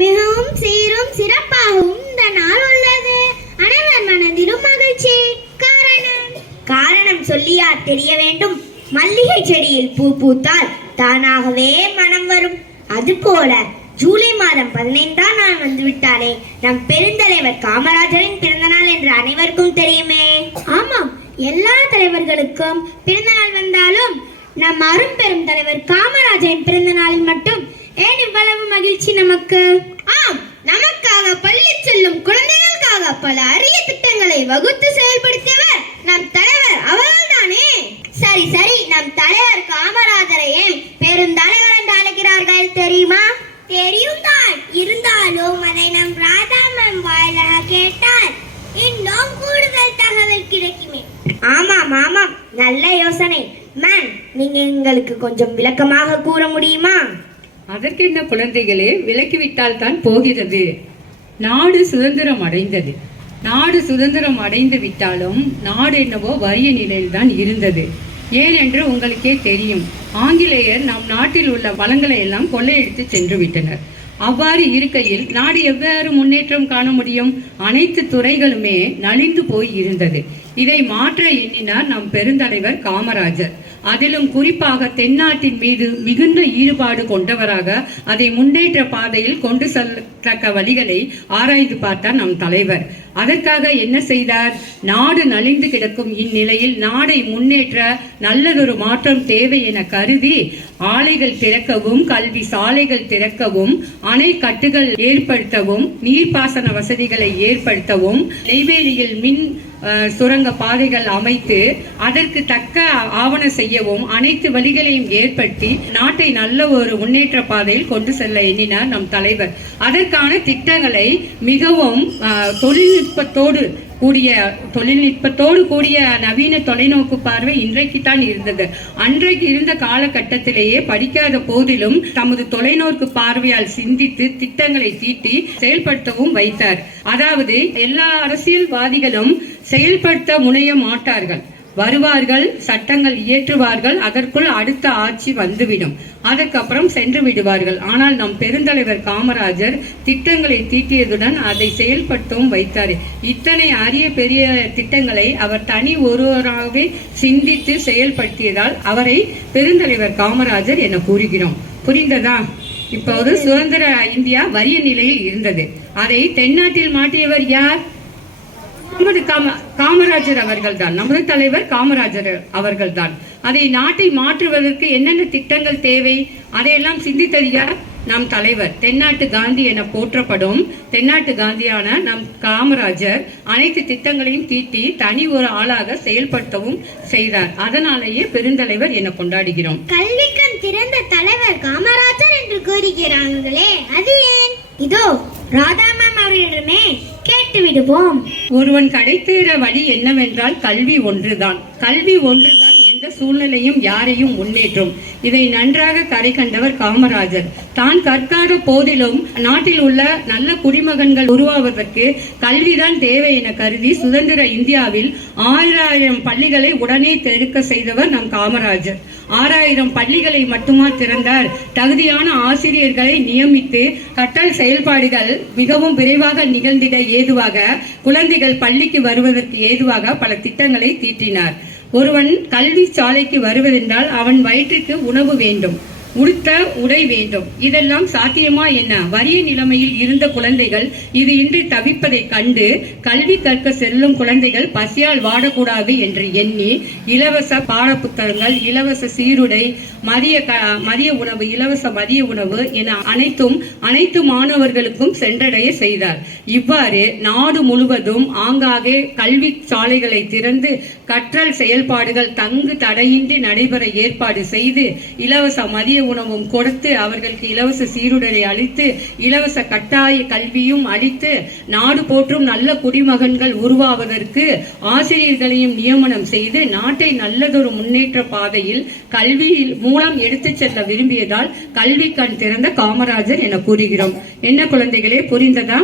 மிகவும் சீரும் சிறப்பாகவும் இந்த நாள் உள்ளது. அனைவர் மனதிலும் மகிழ்ச்சி. காரணம் சொல்லியா தெரிய வேண்டும்? மல்லிகை செடியில் பூ பூத்தால் தானாகவே மனம் வரும். அதுபோல ஜூலை மாதம் 15ஆம் நாள் வந்துவிட்டாலே நம் பெருந்தலைவர் காமராஜரின் பிறந்த நாள் என்று அனைவருக்கும் தெரியுமே. ஆமாம், எல்லா தலைவர்களுக்கும் பிறந்த நாள் வந்தாலும் நம் அரும் பெரும் தலைவர் காமராஜரின் பிறந்த நாளில் மட்டும் ஏன் இவ்வளவு மகிழ்ச்சி நமக்கு? ஆம், நமக்காக பள்ளி செல்லும் குழந்தைகளுக்காக பல அரிய திட்டங்களை வகுத்து செயல்படுத்தியவர் நம் தலைவர் அவர்கள்தானே. சரி சரி, நம் தலைவர் காமராஜரை ஏன் பெருந்தலைவர் என்று அழைக்கிறார்கள் தெரியுமா? தெரியும் தான், இருந்தாலும் அதை நம் ராதா மேம் வாயிலாக கேட்டால் இன்னும் கூடுதல் தகவல் கிடைக்குமே. ஆமாம் ஆமாம், நல்ல யோசனை. மேம், நீங்க எங்களுக்கு கொஞ்சம் விளக்கமாக கூற முடியுமா? அதற்கு என்ன குழந்தைகளே, விலக்கிவிட்டால் தான் போகிறது. நாடு சுதந்திரம் அடைந்தது. நாடு சுதந்திரம் அடைந்து விட்டாலும் நாடு என்னவோ வறிய நிலையில் தான் இருந்தது. ஏனென்று உங்களுக்கே தெரியும். ஆங்கிலேயர் நம் நாட்டில் உள்ள வளங்களை எல்லாம் கொள்ளையடித்து சென்று விட்டனர். அவ்வாறு இருக்கையில் நாடு எவ்வாறு முன்னேற்றம் காண முடியும்? அனைத்து துறைகளுமே நலிந்து போய் இருந்தது. இதை மாற்ற எண்ணினார் நம் பெருந்தலைவர் காமராஜர். அதிலும் குறிப்பாக தென்னாட்டின் மீது மிகுந்த ஈடுபாடு கொண்டவராக அதை முன்னேற்ற பாதையில் கொண்டு செல்லத்தக்க வழிகளை ஆராய்ந்து பார்த்தார் நம் தலைவர். அதற்காக என்ன செய்தார்? நாடு நலிந்து கிடக்கும் இந்நிலையில் நாடை முன்னேற்ற நல்லதொரு மாற்றம் தேவை என கருதி ஆலைகள் திறக்கவும், கல்வி சாலைகள் திறக்கவும், அணை கட்டுகள் ஏற்படுத்தவும், நீர்ப்பாசன வசதிகளை ஏற்படுத்தவும், நெய்வேலியில் மின் சுரங்க பாதைகள் அமைத்து அதற்கு தக்க ஆவண செய்யவும் அனைத்து வழிகளையும் ஏற்படுத்தி நாட்டை நல்ல ஒரு முன்னேற்ற பாதையில் கொண்டு செல்ல எண்ணினார் நம் தலைவர். அதற்கான திட்டங்களை மிகவும் தொழில்நுட்பத்தோடு கூடிய நவீன தொலைநோக்கு பார்வை இன்றைக்குத்தான் இருந்தது. அன்றைக்கு இருந்த காலகட்டத்திலேயே படிக்காத போதிலும் தமது தொலைநோக்கு பார்வையால் சிந்தித்து திட்டங்களை தீட்டி செயல்படுத்தவும் வைத்தார். அதாவது எல்லா அரசியல்வாதிகளும் செயல்படுத்த முனைய மாட்டார்கள். வருவார்கள், சட்டங்கள் இயற்றுவார்கள், அதற்குள் அடுத்த ஆட்சி வந்துவிடும், அதற்கப்புறம் சென்று விடுவார்கள். ஆனால் நம் பெருந்தலைவர் காமராஜர் திட்டங்களை தீட்டியதுடன் அதை செயல்படுத்தவும் வைத்தார். இத்தனை அரிய பெரிய திட்டங்களை அவர் தனி ஒருவராகவே சிந்தித்து செயல்படுத்தியதால் அவரை பெருந்தலைவர் காமராஜர் என கூறுகிறோம். புரிந்ததா? இப்போது சுதந்திர இந்தியா வறிய நிலையில் இருந்தது. அதை தென்னாட்டில் மாற்றியவர் யார்? நமது காமராஜர் அவர்கள் தான். நமது தலைவர் காமராஜர் அவர்கள் தான். அதை நாட்டை மாற்றுவதற்கு என்னென்ன திட்டங்கள் தேவை அதையெல்லாம் சிந்தித்தது யார்? நம் தலைவர். தென்னாட்டு காந்தி என போற்றப்படும் தென்னாட்டு காந்தியான நம் காமராஜர் அனைத்து திட்டங்களையும் தீட்டி தனி ஒரு ஆளாக செயல்படுத்தவும் செய்தார். அதனாலேயே பெருந்தலைவர் என கொண்டாடுகிறோம். கல்விக்கண் திறந்த தலைவர் காமராஜர் என்று கூறுகிறார்களே, அது ஏன்? இதோ ராதா மேம் அவர்களிடமே கேட்டு விடுவோம். ஒருவன் கடைத்தேற வழி என்னவென்றால் கல்வி ஒன்றுதான். கல்வி ஒன்றுதான் எந்த சூழ்நிலையும் யாரையும் முன்னேற்றும். இதை நன்றாக கரை கண்டவர் காமராஜர். தான் கற்காத போதிலும் நாட்டில் உள்ள நல்ல குடிமகன்கள் உருவாவதற்கு கல்விதான் தேவை என கருதி சுதந்திர இந்தியாவில் 6000 பள்ளிகளை உடனே திறக்க செய்தவர் நம் காமராஜர். 6000 பள்ளிகளை மட்டுமா திறந்தார்? தகுதியான ஆசிரியர்களை நியமித்து கற்றல் செயல்பாடுகள் மிகவும் விரைவாக நிகழ்ந்திட ஏதுவாக, குழந்தைகள் பள்ளிக்கு வருவதற்கு ஏதுவாக பல திட்டங்களை தீட்டினார். ஒருவன் கல்வி சாலைக்கு வருவதென்றால் அவன் வயிற்றுக்கு உணவு வேண்டும், உடுத்த உடை வேண்டும். இதெல்லாம் சாத்தியமா என்ன? வறிய நிலைமையில் இருந்த குழந்தைகள் இது இன்றி தவிப்பதை கண்டு கல்வி கற்க செல்லும் குழந்தைகள் பசியால் வாடக்கூடாது என்று எண்ணி இலவச பாட புத்தகங்கள், இலவச சீருடை, மதிய உணவு, இலவச மதிய உணவு என அனைத்து மாணவர்களுக்கும் சென்றடைய செய்தார். இவ்வாறு நாடு முழுவதும் ஆங்காங்கே கல்வி சாலைகளை திறந்து கற்றல் செயல்பாடுகள் தங்கு தடையின்றி நடைபெற ஏற்பாடு செய்து இலவச மதிய உணவும் கொடுத்து அவர்களுக்கு இலவச சீருடை அளித்து இலவச கட்டாய கல்வியும் அளித்து நாடு போற்றும் நல்ல குடிமகன்கள் உருவாவதற்கு ஆசிரியர்களையும் நியமனம் செய்து நாட்டை நல்லதொரு முன்னேற்ற பாதையில் கல்வி மூலம் எடுத்துச் செல்ல விரும்பியதால் கல்வி கண் திறந்த காமராஜர் என கூறுகிறோம். என்ன குழந்தைகளே, புரிந்ததா?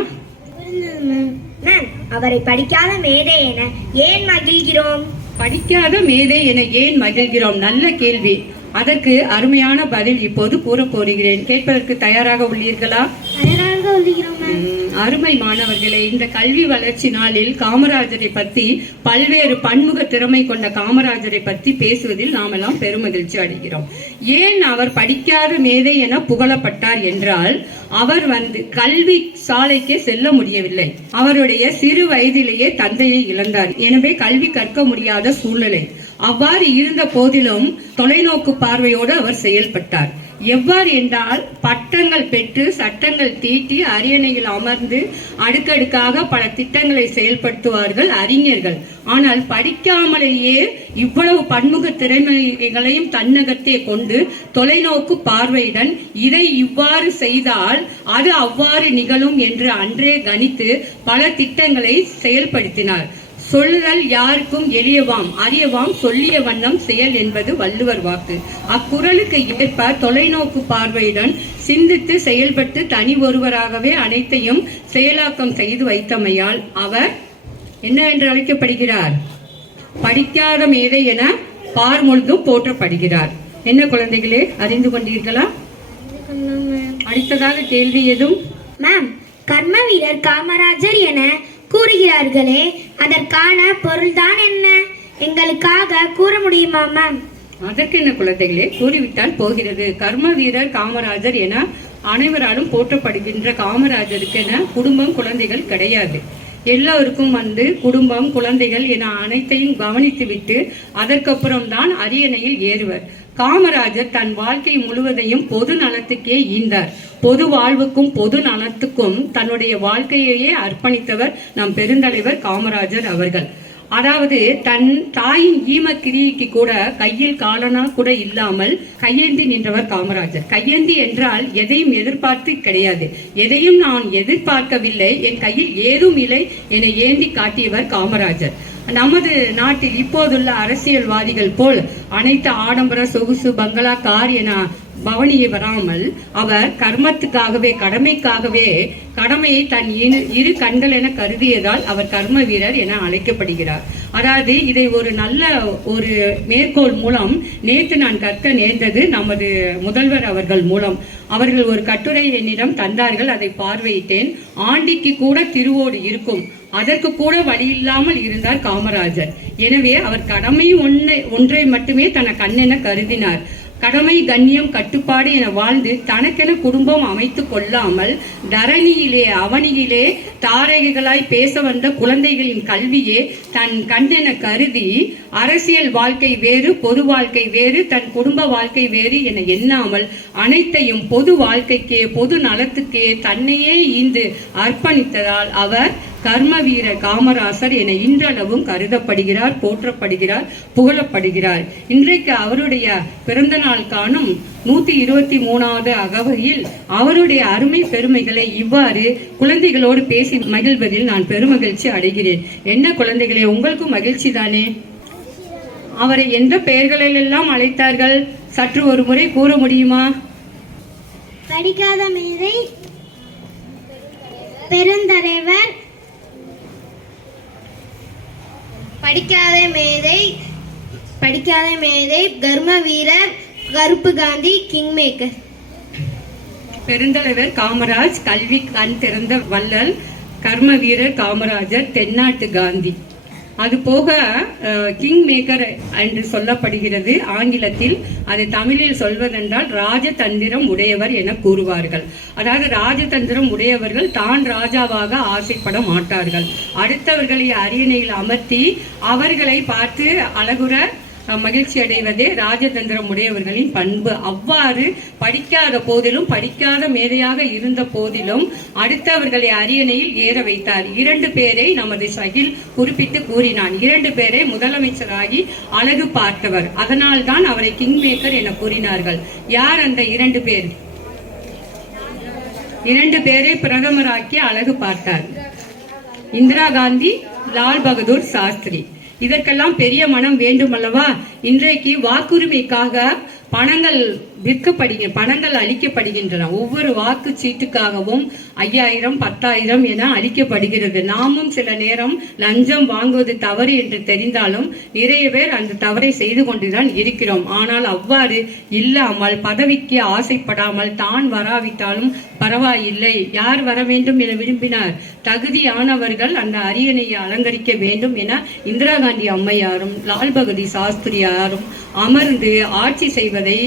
அவரை படிக்காத மேதை என ஏன் மகிழ்கிறோம்? படிக்காத மேதை என ஏன் மகிழ்கிறோம்? நல்ல கேள்வி. அதற்கு அருமையான பதில் இப்போது கூற போகிறேன். கேட்பதற்கு தயாராக உள்ளீர்களா? அழகாக சொல்லுகிறோம் மேம். அருமை மாணவர்களே, இந்த கல்வி வளர்ச்சி நாளில் காமராஜரை பற்றி பல்வேறு பன்முக திறமை கொண்ட காமராஜரை பற்றி பேசுவதில் நாம் எல்லாம் பெருமகிழ்ச்சி அடைகிறோம். ஏன் அவர் படிக்காத மேதை என புகழப்பட்டார் என்றால், அவர் கல்வி சாலைக்கே செல்ல முடியவில்லை. அவருடைய சிறு வயதிலேயே தந்தையை இழந்தார். எனவே கல்வி கற்க முடியாத சூழ்நிலை. அவ்வாறு இருந்த போதிலும் தொலைநோக்கு பார்வையோடு அவர் செயல்பட்டார். எவ்வாறு என்றால், பட்டங்கள் பெற்று சட்டங்கள் தீட்டி அரியணையில் அமர்ந்து அடுக்கடுக்காக பல திட்டங்களை செயல்படுத்துவார்கள் அறிஞர்கள். ஆனால் படிக்காமலேயே இவ்வளவு பன்முக திறமைகளையும் தன்னகத்தே கொண்டு தொலைநோக்கு பார்வையுடன் இதை இவ்வாறு செய்தால் அது அவ்வாறு நிகழும் என்று அன்றே கணித்து பல திட்டங்களை செயல்படுத்தினார். சொல்லுதல் யாருக்கும் எளியவாம், அறியவாம், சொல்லிய வண்ணம் செயல் என்பது வள்ளுவர் வாக்கு. அக்குறளுக்கு ஏற்ப தொலைநோக்கு பார்வையுடன் சிந்தித்து செயல்பட்டு தனி ஒருவராகவே அனைத்தையும் செயலாக்கம் செய்து வைத்தமையால் அவர் என்னவென்று அழைக்கப்படுகிறார்? படிக்காத மேதை என பார் முழுதும் போற்றப்படுகிறார். என்ன குழந்தைகளே, அறிந்து கொண்டீர்களா? அடுத்ததாக கேள்வி எதுவும்? மேம், கர்ம வீரர் காமராஜர் என கூறுகிறார்களே, அதற்கான பொருள்தான் என்ன? எங்களுக்காக கூற முடியுமா மேம்? அதற்கு என்ன குழந்தைகளே, கூறிவிட்டால் போகிறது. கர்ம வீரர் காமராஜர் என அனைவராலும் போற்றப்படுகின்ற காமராஜருக்கு என குடும்பம் குழந்தைகள் கிடையாது. எல்லோருக்கும் குடும்பம் குழந்தைகள் என அனைத்தையும் கவனித்துவிட்டு அதற்கப்புறம் தான் அரியணையில் ஏறுவர். காமராஜர் தன் வாழ்க்கை முழுவதையும் பொது நலத்துக்கே ஈந்தார். பொது வாழ்வுக்கும் பொது நலத்துக்கும் தன்னுடைய வாழ்க்கையையே அர்ப்பணித்தவர் நம் பெருந்தலைவர் காமராஜர் அவர்கள். அதாவது தன் தாயின் ஈமக்கிரிக்கு கூட கையில் காலனா கூட இல்லாமல் கையேந்தி நின்றவர் காமராஜர். கையேந்தி என்றால் எதையும் எதிர்பார்த்து கிடையாது. எதையும் நான் எதிர்பார்க்கவில்லை, என் கையில் ஏதும் இல்லை என ஏந்தி காட்டியவர் காமராஜர். நமது நாட்டில் இப்போதுள்ள அரசியல்வாதிகள் போல் அனைத்து ஆடம்பர சொகுசு பங்களா கார் என பவனியை வராமல் அவர் கர்மத்துக்காகவே கடமையை தன் இரு கண்கள் என கருதியதால் அவர் கர்ம வீரர் என அழைக்கப்படுகிறார். அதாவது இதை ஒரு நல்ல ஒரு மேற்கோள் மூலம் நேற்று நான் கற்க நேர்ந்தது நமது முதல்வர் அவர்கள் மூலம். அவர்கள் ஒரு கட்டுரை என்னிடம் தந்தார்கள், அதை பார்வையிட்டேன். ஆண்டிக்கு கூட திருவோடு இருக்கும், அதற்கு கூட வழி இல்லாமல் இருந்தார் காமராஜர். எனவே அவர் கடமை ஒன்றை மட்டுமே தன கண்ணென கருதினார். கடமை, கண்ணியம், கட்டுப்பாடு என வாழ்ந்து தனக்கென குடும்பம் அமைத்து கொள்ளாமல் தரணியிலே அவனியிலே தாரகைகளாய் பேச வந்த குழந்தைகளின் கல்வியே தன் கண்ணென கருதி அரசியல் வாழ்க்கை வேறு, பொது வாழ்க்கை வேறு, தன் குடும்ப வாழ்க்கை வேறு என எண்ணாமல் அனைத்தையும் பொது வாழ்க்கைக்கே பொது நலத்துக்கே தன்னையே ஈந்து அர்ப்பணித்ததால் அவர் கர்ம வீரர் காமராசர் என இன்றளவும் கருதப்படுகிறார், போற்றப்படுகிறார், புகழப்படுகிறார். இன்றைக்கு அவருடைய பிறந்த நாள் காணும் 123வது அகவையில் அவருடைய அருமை பெருமைகளை இவ்வாறு குழந்தைகளோடு பேசி மகிழ்வதில் நான் பெருமகிழ்ச்சி அடைகிறேன். என்ன குழந்தைகளே, உங்களுக்கும் மகிழ்ச்சி தானே? அவரை எந்த பெயர்களிலெல்லாம் அழைத்தார்கள்? சற்று ஒரு முறை கூற முடியுமா? படிக்காத மேதை, பெருந்தலைவர், படிக்காத மேதை, கர்ம வீரர், கருப்பு காந்தி, கிங் மேக்கர். பெருந்தலைவர் காமராஜ், கல்வி கண் திறந்த வள்ளல், கர்ம வீரர் காமராஜர், தென்னாட்டு காந்தி. அது போக கிங் மேக்கர் என்று சொல்லப்படுகிறது ஆங்கிலத்தில். அது தமிழில் சொல்வதென்றால் ராஜதந்திரம் உடையவர் என கூறுவார்கள். அதாவது ராஜதந்திரம் உடையவர்கள் தான் ராஜாவாக ஆசைப்பட மாட்டார்கள். அடுத்தவர்களை அரியணையில் அமர்த்தி அவர்களை பார்த்து அழகுற மகிழ்ச்சி அடைவதே ராஜதந்திரம் உடையவர்களின் பண்பு. அவ்வாறு படிக்காத போதிலும், படிக்காத மேதையாக இருந்த போதிலும் அடுத்தவர்களை அரியணையில் ஏற வைத்தார். 2 பேரை நமது ஷகில் குறிப்பிட்டு கூறினான். 2 பேரை முதலமைச்சராகி அழகு பார்த்தவர். அதனால் தான் அவரை கிங் மேக்கர் என கூறினார்கள். யார் அந்த 2 பேர்? 2 பேரை பிரதமராக்கி அழகு பார்த்தார். இந்திரா காந்தி, லால் பகதூர் சாஸ்திரி. இதற்கெல்லாம் பெரிய மனம் வேண்டும் அல்லவா? இன்றைக்கு வாக்குரிமைக்காக பணங்கள் பணங்கள் அளிக்கப்படுகின்றன. ஒவ்வொரு வாக்கு சீட்டுக்காகவும் 5000, 10,000 என அளிக்கப்படுகிறது. நாமும் சில நேரம் லஞ்சம் வாங்குவது தவறு என்று தெரிந்தாலும் நிறைய பேர் அந்த தவறை செய்து கொண்டுதான் இருக்கிறோம். ஆனால் அவ்வாறு இல்லாமல், பதவிக்கு ஆசைப்படாமல், தான் வராவிட்டாலும் பரவாயில்லை, யார் வர வேண்டும் என விரும்பினார், தகுதியானவர்கள் அந்த அரியணையை அலங்கரிக்க வேண்டும் என இந்திரா காந்தி அம்மையாரும் லால் பகதூர் சாஸ்திரியாரும் அமர்ந்து ஆட்சி செய்வதை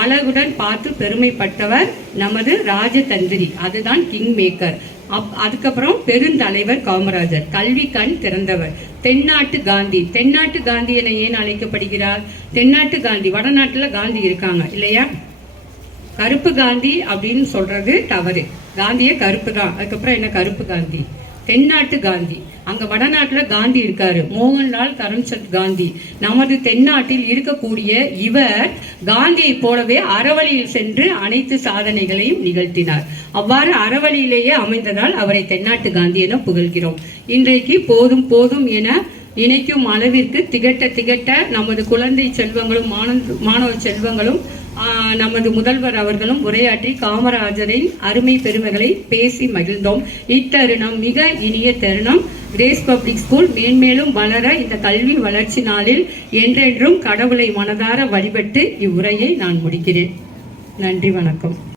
அழகுடன் பார்த்து பெருமைப்பட்டவர் நமது ராஜதந்திரி. அதுதான் கிங் மேக்கர். அதுக்கப்புறம் பெருந்தலைவர் காமராஜர். கல்வி கண் திறந்தவர். தென்னாட்டு காந்தி. தென்னாட்டு காந்தி என ஏன் அழைக்கப்படுகிறார்? தென்னாட்டு காந்தி, வடநாட்டுல காந்தி இருக்காங்க இல்லையா? கருப்பு காந்தி அப்படின்னு சொல்றது தவறு. காந்தியே கருப்பு தான். அதுக்கப்புறம் என்ன கருப்பு காந்தி? தென்னாட்டு காந்தி. அங்க வடநாட்டுல காந்தி இருக்காரு, மோகன்லால் கரம்சந்த் காந்தி. நமது தென்னாட்டில் இருக்கக்கூடிய இவர் காந்தியை போலவே அறவழியில் சென்று அனைத்து சாதனைகளையும் நிகழ்த்தினார். அவ்வாறு அறவழியிலேயே அமைந்ததால் அவரை தென்னாட்டு காந்தி என புகழ்கிறோம். இன்றைக்கு போதும் போதும் என நினைக்கும் அளவிற்கு திகட்ட நமது குழந்தை செல்வங்களும் மாணவ செல்வங்களும் நமது முதல்வர் அவர்களும் உரையாற்றி காமராஜரின் அருமை பெருமைகளை பேசி மகிழ்ந்தோம். இத்தருணம் மிக இனிய தருணம். கிரேஸ் பப்ளிக் ஸ்கூல் மேன்மேலும் வளர இந்த கல்வி வளர்ச்சி நாளில் என்றென்றும் கடவுளை மனதார வழிபட்டு இவ்வுரையை நான் முடிக்கிறேன். நன்றி, வணக்கம்.